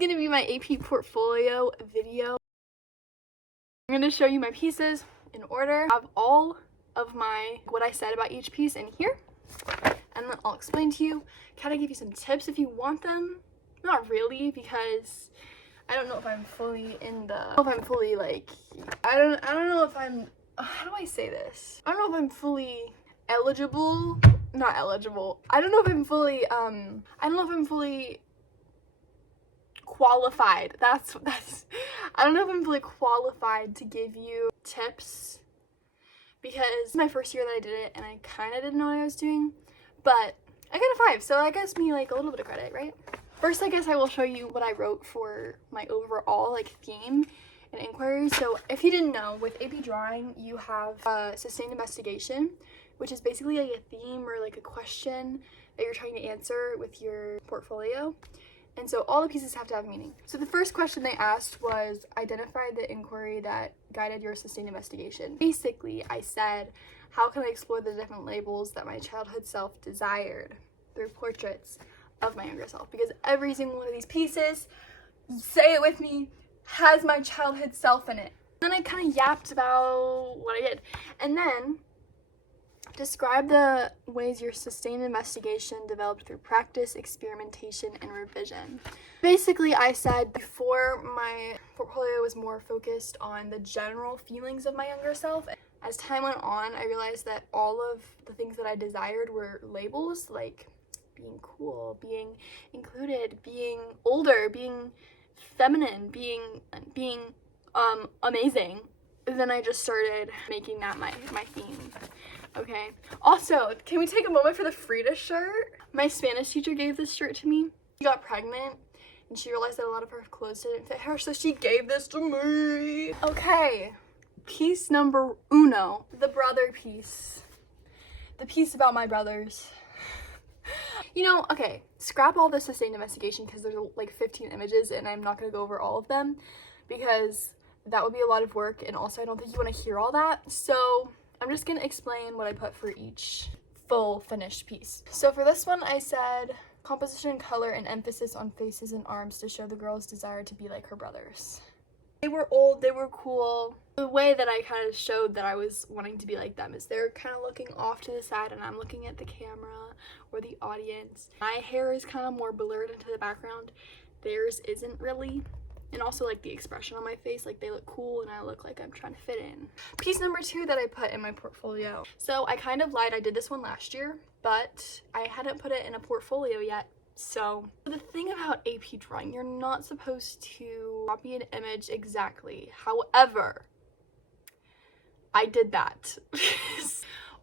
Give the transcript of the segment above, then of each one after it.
gonna be my AP portfolio video. I'm gonna show you my pieces in order. I have all of what I said about each piece in here, and then I'll explain to you, kind of give you some tips if you want them. Not really, because I don't know if I'm fully like, I don't know if I'm, how do I say this? I don't know if I'm fully not eligible. I don't know if I'm fully, qualified. That's, I don't know if I'm fully qualified to give you tips, because it's my first year that I did it and I kind of didn't know what I was doing, but I got a 5, so that gives me like a little bit of credit, right? First, I guess I will show you what I wrote for my overall like theme and inquiry. So if you didn't know, with AP drawing, you have sustained investigation, which is basically like a theme or like a question that you're trying to answer with your portfolio. And so all the pieces have to have meaning. So the first question they asked was, identify the inquiry that guided your sustained investigation. Basically, I said, how can I explore the different labels that my childhood self desired through portraits of my younger self? Because every single one of these pieces, say it with me, has my childhood self in it. Then I kind of yapped about what I did. And then describe the ways your sustained investigation developed through practice, experimentation, and revision. Basically, I said before my portfolio was more focused on the general feelings of my younger self. As time went on, I realized that all of the things that I desired were labels, like being cool, being included, being older, being feminine, being amazing. Then I just started making that my theme. Okay. Also, can we take a moment for the Frida shirt? My Spanish teacher gave this shirt to me. She got pregnant and she realized that a lot of her clothes didn't fit her, so she gave this to me. Okay. Piece number uno, the brother piece. The piece about my brothers. You know, okay, scrap all the sustained investigation because there's like 15 images and I'm not going to go over all of them because that would be a lot of work, and also I don't think you want to hear all that. So I'm just going to explain what I put for each full finished piece. So for this one, I said composition, color, and emphasis on faces and arms to show the girl's desire to be like her brothers. They were old, they were cool. The way that I kind of showed that I was wanting to be like them is they're kind of looking off to the side and I'm looking at the camera or the audience. My hair is kind of more blurred into the background. Theirs isn't really. And also like the expression on my face, like they look cool and I look like I'm trying to fit in. Piece number 2 that I put in my portfolio. So I kind of lied, I did this one last year, but I hadn't put it in a portfolio yet. So the thing about AP drawing, you're not supposed to copy an image exactly. However, I did that.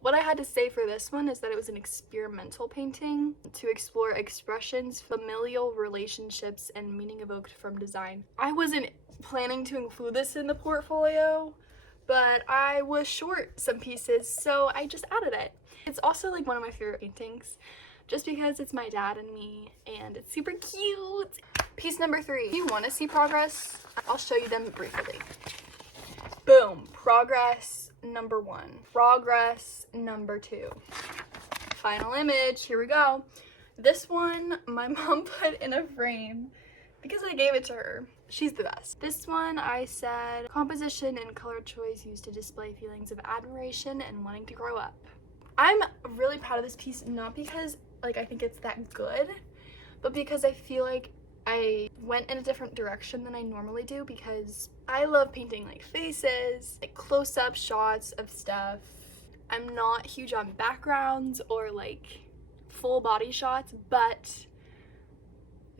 What I had to say for this one is that it was an experimental painting to explore expressions, familial relationships, and meaning evoked from design. I wasn't planning to include this in the portfolio, but I was short some pieces, so I just added it. It's also like one of my favorite paintings, just because it's my dad and me, and it's super cute. Piece number 3. If you want to see progress, I'll show you them briefly. Boom, progress number 1, progress number 2. Final image, here we go. This one, my mom put in a frame because I gave it to her. She's the best. This one, I said, composition and color choice used to display feelings of admiration and wanting to grow up. I'm really proud of this piece, not because like I think it's that good, but because I feel like I went in a different direction than I normally do, because I love painting like faces, like close-up shots of stuff. I'm not huge on backgrounds or like full body shots, but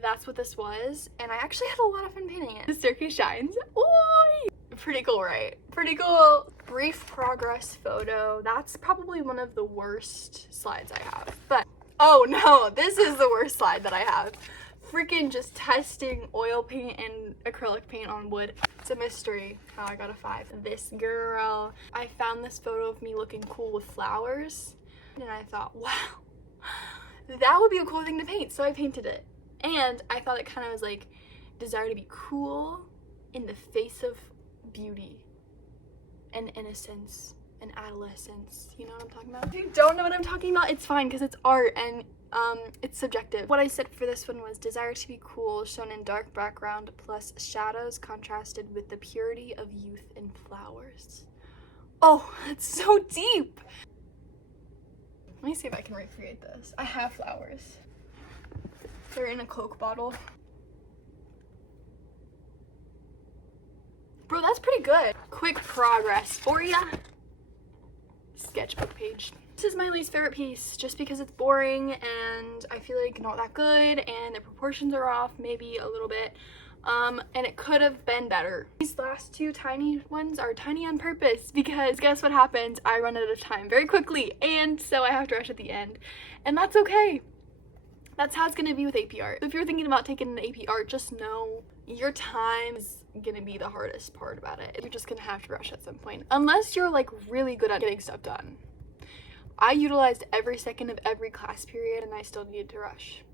that's what this was, and I actually had a lot of fun painting it. The staircase shines. Ooh! Pretty cool, right? Pretty cool. Brief progress photo. That's probably one of the worst slides I have, but oh no, this is the worst slide that I have. Freaking just testing oil paint and acrylic paint on wood. It's a mystery how I got a 5. This girl, I found this photo of me looking cool with flowers, and I thought, wow, that would be a cool thing to paint, so I painted it. And I thought it kind of was like desire to be cool in the face of beauty and innocence and adolescence. You know what I'm talking about? If you don't know what I'm talking about, it's fine because it's art and It's subjective. What I said for this one was desire to be cool, shown in dark background, plus shadows contrasted with the purity of youth in flowers. Oh, that's so deep. Let me see if I can recreate this. I have flowers. They're in a Coke bottle. Bro, that's pretty good. Quick progress for ya. Sketchbook page. This is my least favorite piece just because it's boring and I feel like not that good and the proportions are off maybe a little bit. And it could have been better. These last two tiny ones are tiny on purpose because guess what happens? I run out of time very quickly and so I have to rush at the end. And that's okay. That's how it's gonna be with AP Art. If you're thinking about taking an AP Art, just know your time is gonna be the hardest part about it. You're just gonna have to rush at some point. Unless you're like really good at getting stuff done. I utilized every second of every class period and I still needed to rush.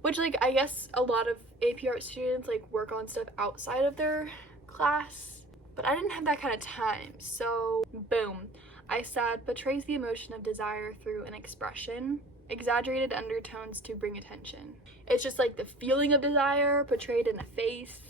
Which, like, I guess a lot of AP Art students like work on stuff outside of their class, but I didn't have that kind of time. So, boom. I said, portrays the emotion of desire through an expression, exaggerated undertones to bring attention. It's just like the feeling of desire portrayed in a face.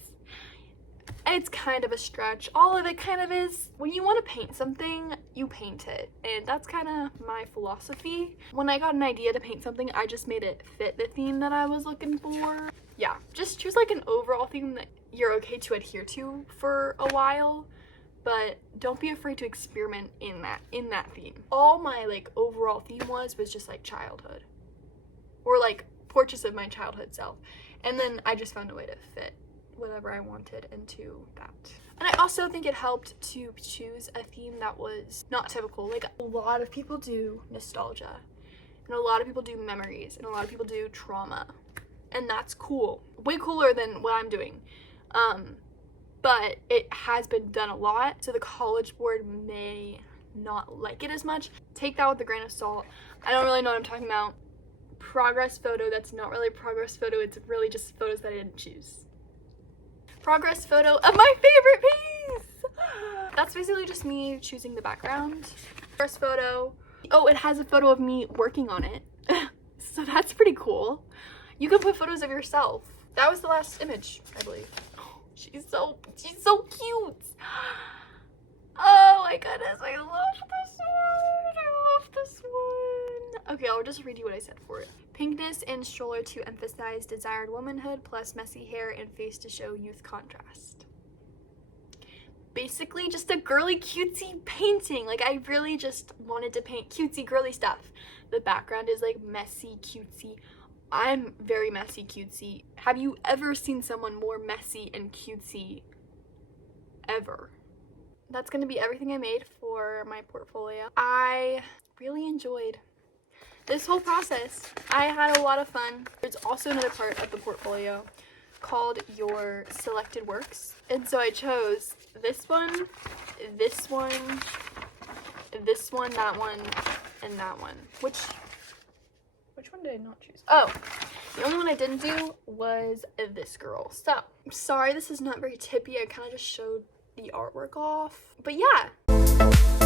It's kind of a stretch. All of it kind of is. When you want to paint something, you paint it. And that's kind of my philosophy. When I got an idea to paint something, I just made it fit the theme that I was looking for. Yeah, just choose like an overall theme that you're okay to adhere to for a while, but don't be afraid to experiment in that theme. All my like overall theme was just like childhood or like portraits of my childhood self. And then I just found a way to fit whatever I wanted into that. And I also think it helped to choose a theme that was not typical. Like a lot of people do nostalgia and a lot of people do memories and a lot of people do trauma, and that's cool, way cooler than what I'm doing. But it has been done a lot, so the College Board may not like it as much. Take that with a grain of salt. I don't really know what I'm talking about. Progress photo, that's not really a progress photo, it's really just photos that I didn't choose. Progress photo of my favorite piece! That's basically just me choosing the background. First photo. Oh, it has a photo of me working on it. So that's pretty cool. You can put photos of yourself. That was the last image, I believe. She's so cute. Oh my goodness, I love this one. I love this one. Okay, I'll just read you what I said for it. Pinkness and stroller to emphasize desired womanhood, plus messy hair and face to show youth contrast. Basically just a girly cutesy painting. Like I really just wanted to paint cutesy girly stuff. The background is like messy cutesy. I'm very messy cutesy. Have you ever seen someone more messy and cutesy ever? That's gonna be everything I made for my portfolio. I really enjoyed this whole process. I had a lot of fun. There's also another part of the portfolio called your selected works. And so I chose this one, this one, this one, that one, and that one. Which one did I not choose? Oh, the only one I didn't do was this girl. So, I'm sorry this is not very tippy. I kind of just showed the artwork off. But yeah.